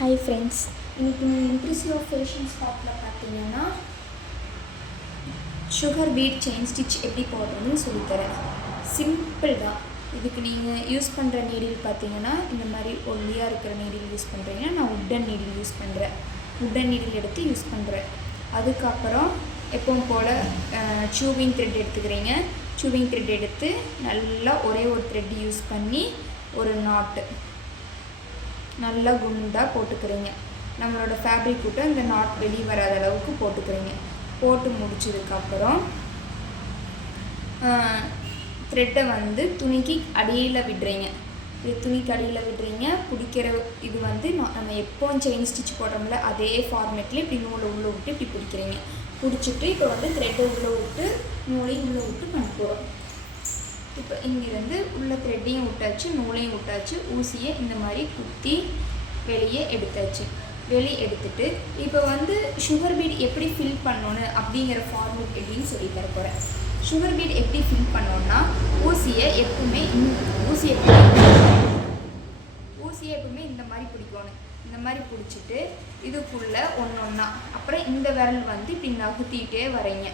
Hi friends, இன்றைக்கி இன்க்ரீசிவ் of fashion ஸ்பாட்டில் பார்த்தீங்கன்னா சுகர் பீட் செயின் ஸ்டிச் எப்படி போடுறதுன்னு சொல்லித்தரேன். சிம்பிள் தான். இதுக்கு நீங்கள் யூஸ் பண்ணுற நீடில் பார்த்தீங்கன்னா இந்த மாதிரி ஒல்லியாக இருக்கிற நீடில் யூஸ் பண்ணுறீங்கன்னா நான் உட்டன் நீடில் யூஸ் பண்ணுறேன். உட்டன் நீடில் எடுத்து யூஸ் பண்ணுறேன். அதுக்கப்புறம் எப்பவும் போல் சூவிங் த்ரெட் எடுத்துக்கிறீங்க. சூவிங் த்ரெட் எடுத்து நல்லா ஒரே ஒரு த்ரெட் யூஸ் பண்ணி ஒரு நாட்டு நல்லா குண்டாக போட்டுக்கிறீங்க. நம்மளோட ஃபேப்ரிக் விட்டு இந்த நாட் வெளியே வராத அளவுக்கு போட்டுக்கிறீங்க. போட்டு முடிச்சதுக்கப்புறம் த்ரெட்டை துணிக்கு அடியில் விடுறீங்க. துணிக்கு அடியில் விடுறீங்க. பிடிக்கிற இது நம்ம எப்போவும் செயின் ஸ்டிச் போடுறோம்ல அதே ஃபார்மேட்லேயே இப்படி நூலை உள்ளே விட்டு இப்படி பிடிக்கிறீங்க. பிடிச்சிட்டு இப்போ த்ரெட்டை உள்ளே விட்டு நூலையும் உள்ளே விட்டு பண்ண போகிறோம். இப்போ இங்கேருந்து உள்ள த்ரெட்டையும் விட்டாச்சு, நூலையும் விட்டாச்சு. ஊசியை இந்த மாதிரி குத்தி வெளியே எடுத்தாச்சு. வெளியே எடுத்துட்டு இப்போ சுகர் பீட் எப்படி ஃபில் பண்ணணும் அப்படிங்கிற ஃபார்மேட் எப்படின்னு சொல்லி தர போகிறேன். சுகர் பீட் எப்படி ஃபில் பண்ணோன்னா ஊசியை எப்பவுமே இந்த மாதிரி பிடிக்கணும். இந்த மாதிரி பிடிச்சிட்டு இதுக்குள்ளே ஒன்றா அப்புறம் இந்த விரல் இப்படி நகுத்திக்கிட்டே வரைங்க.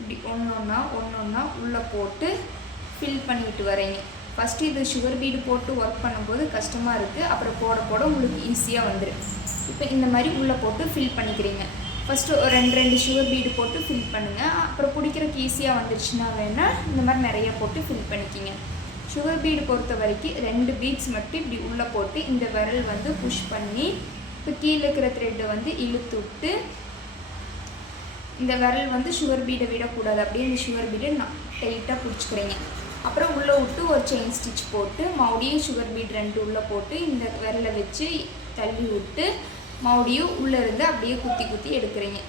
இப்படி ஒன்றொன்னா உள்ளே போட்டு ஃபில் பண்ணிட்டு வரீங்க. ஃபஸ்ட்டு இது சுகர் பீடு போட்டு ஒர்க் பண்ணும்போது கஷ்டமாக இருக்குது. அப்புறம் போட உங்களுக்கு ஈஸியாக வந்துடும். இப்போ இந்த மாதிரி உள்ளே போட்டு ஃபில் பண்ணிக்கிறீங்க. ஃபஸ்ட்டு ஒரு ரெண்டு சுகர் பீடு போட்டு ஃபில் பண்ணுங்கள். அப்புறம் பிடிக்கிறதுக்கு ஈஸியாக வந்துருச்சுன்னா வேணால் இந்த மாதிரி நிறைய போட்டு ஃபில் பண்ணிக்கிங்க. சுகர் பீடு பொறுத்த வரைக்கும் 2 பீட்ஸ் மட்டும் இப்படி உள்ளே போட்டு இந்த விரல் புஷ் பண்ணி இப்போ கீழே இருக்கிற த்ரெட்டை இழுத்து விட்டு இந்த விரல் சுகர் பீடை விடக்கூடாது. அப்படியே இந்த சுகர் பீடை டைட்டாக பிடிச்சிக்கிறீங்க. அப்புறம் உள்ளே விட்டு ஒரு செயின் ஸ்டிச் போட்டு மறுபடியும் சுகர் பீட் 2 உள்ளே போட்டு இந்த விரலை வச்சு தள்ளி விட்டு மறுபடியும் உள்ளே இருந்து அப்படியே குத்தி எடுக்கிறீங்க.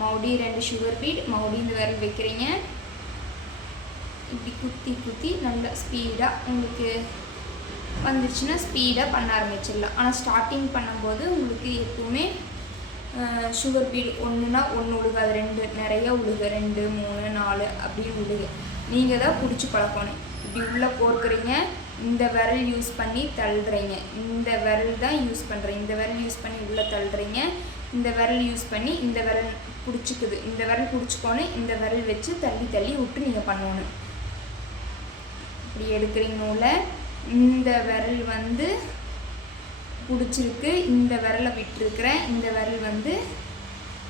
மறுபடியும் 2 சுகர் பீட் மறுபடியும் இந்த விரல் வைக்கிறீங்க. இப்படி குத்தி நல்லா ஸ்பீடாக உங்களுக்கு வந்துருச்சுன்னா ஸ்பீடாக பண்ண ஆரம்பிச்சிடலாம். ஆனால் ஸ்டார்டிங் பண்ணும்போது உங்களுக்கு எப்பவுமே சுகர் பீடு ஒன்றுனா ஒன்று உழுகாது, 2 நிறையா உழுக 2 3 4 அப்படின்னு உழுகு. நீங்கள் தான் பிடிச்சி பழக்கணும். இப்படி உள்ளே போர்க்குறீங்க. இந்த விரல் யூஸ் பண்ணி தள்ளுறீங்க. இந்த விரல் தான் யூஸ் பண்ணுறீங்க. இந்த விரல் யூஸ் பண்ணி உள்ளே தள்ளுறீங்க. இந்த விரல் யூஸ் பண்ணி இந்த விரல் பிடிச்சிக்குது. இந்த விரல் பிடிச்சிக்கோன்னு இந்த விரல் வச்சு தள்ளி விட்டு நீங்கள் பண்ணணும். இப்படி எடுக்கிறீங்கனால இந்த விரல் பிடிச்சிருக்கு. இந்த விரலை விட்டுருக்கிறேன். இந்த விரல்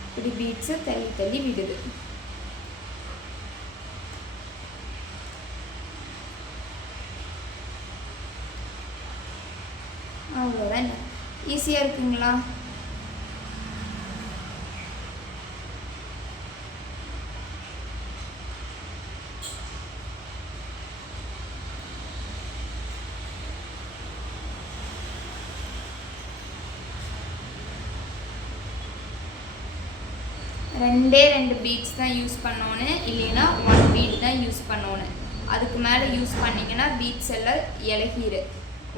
இப்படி பீட்ஸை தள்ளி விடுது. அவ்வளோதான். ஈஸியாக இருக்குங்களா? ரெண்டு பீட்ஸ் தான் யூஸ் பண்ணணும். இல்லைன்னா 1 பீட் தான் யூஸ் பண்ணணும். அதுக்கு மேலே யூஸ் பண்ணிங்கன்னா பீட்ஸ் எல்லாம் இலகிரு.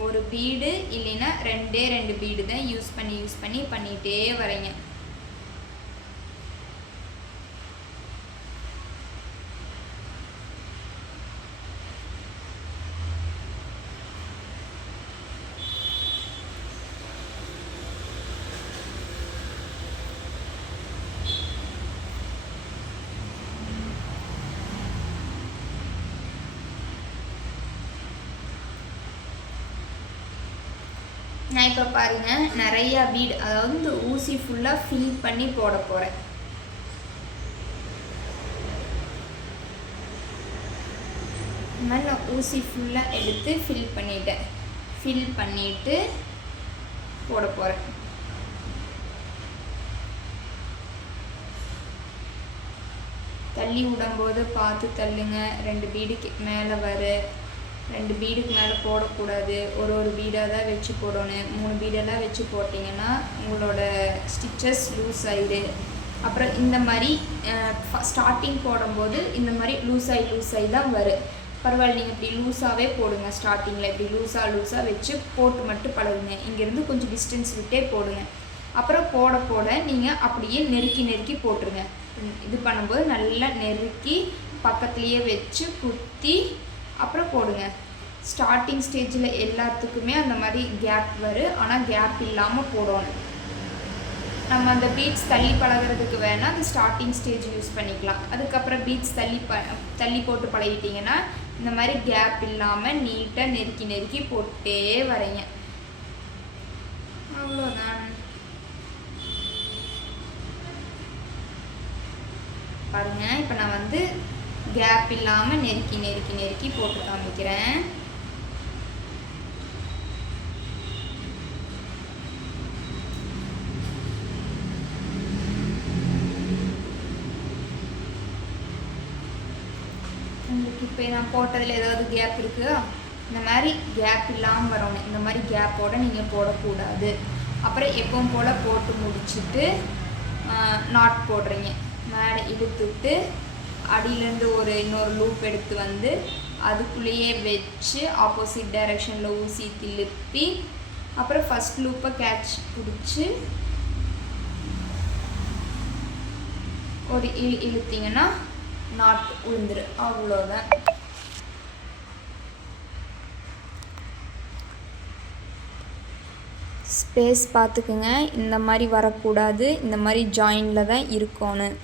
ஒரு பீடு இல்லைன்னா 2 பீடு தான் யூஸ் பண்ணி பண்ணிகிட்டே வரீங்க. நான் இப்போ பாருங்கள் நிறையா பீடு, அதாவது இந்த ஊசி ஃபுல்லாக ஃபில் பண்ணி போட போகிறேன். இந்த மாதிரி நான் ஊசி ஃபுல்லாக எடுத்து ஃபில் பண்ணிவிட்டு போட போகிறேன். தள்ளி விடும்போது பார்த்து தள்ளுங்க. 2 பீடுக்கு மேலே 2 பீடுக்கு மேலே போடக்கூடாது. ஒரு பீடாக தான் வச்சு போடணும். 3 பீடெல்லாம் வச்சு போட்டிங்கன்னா உங்களோட ஸ்டிச்சஸ் லூஸ் ஆகிடு. அப்புறம் இந்த மாதிரி ஸ்டார்டிங் போடும்போது இந்த மாதிரி லூஸாகி தான் வரும். பரவாயில்ல, நீங்கள் இப்படி லூஸாகவே போடுங்க. ஸ்டார்டிங்கில் இப்படி லூஸாக வச்சு போட்டு மட்டும் பழகுங்க. இங்கேருந்து கொஞ்சம் டிஸ்டன்ஸ் விட்டே போடுங்க. அப்புறம் போட நீங்கள் அப்படியே நெருக்கி போட்டுருங்க. இது பண்ணும்போது நல்லா நெருக்கி பக்கத்துலேயே வச்சு குத்தி அப்புறம் போடுங்க. ஸ்டார்டிங் ஸ்டேஜில் எல்லாத்துக்குமே அந்த மாதிரி கேப் வரும், ஆனால் கேப் இல்லாமல் போடணும். நம்ம அந்த பீட்ஸ் தள்ளி பழகிறதுக்கு வேணால் அந்த ஸ்டார்டிங் ஸ்டேஜ் யூஸ் பண்ணிக்கலாம். அதுக்கப்புறம் பீட்ஸ் தள்ளி போட்டு பழகிட்டிங்கன்னா இந்த மாதிரி கேப் இல்லாமல் நீட்டாக நெருக்கி போட்டே வரைங்க. அவ்வளோதான். பாருங்கள், இப்போ நான் வந்து கேப் இல்லாமல் நெருக்கி போட்டு காமிக்கிறேன். உங்களுக்கு இப்போ நான் போட்டதில் ஏதாவது கேப் இருக்குதா? இந்த மாதிரி கேப் இல்லாமல் வரணும். இந்த மாதிரி கேப்போடு நீங்கள் போடக்கூடாது. அப்புறம் எப்பவும் போல் போட்டு முடிச்சுட்டு நாட் போடுறீங்க. மேலே இழுத்துட்டு அடியிலேருந்து இன்னொரு லூப் எடுத்து வந்து அதுக்குள்ளேயே வச்சு ஆப்போசிட் டைரெக்ஷனில் ஊசி திருப்பி அப்புறம் ஃபஸ்ட் லூப்பை கேட்ச் பிடிச்சி ஒரு இழுத்திங்கன்னா நாட் உளுந்துரு. அவ்வளோதான். ஸ்பேஸ் பார்த்துக்குங்க, இந்த மாதிரி வரக்கூடாது, இந்த மாதிரி ஜாயினில் தான் இருக்கணும்.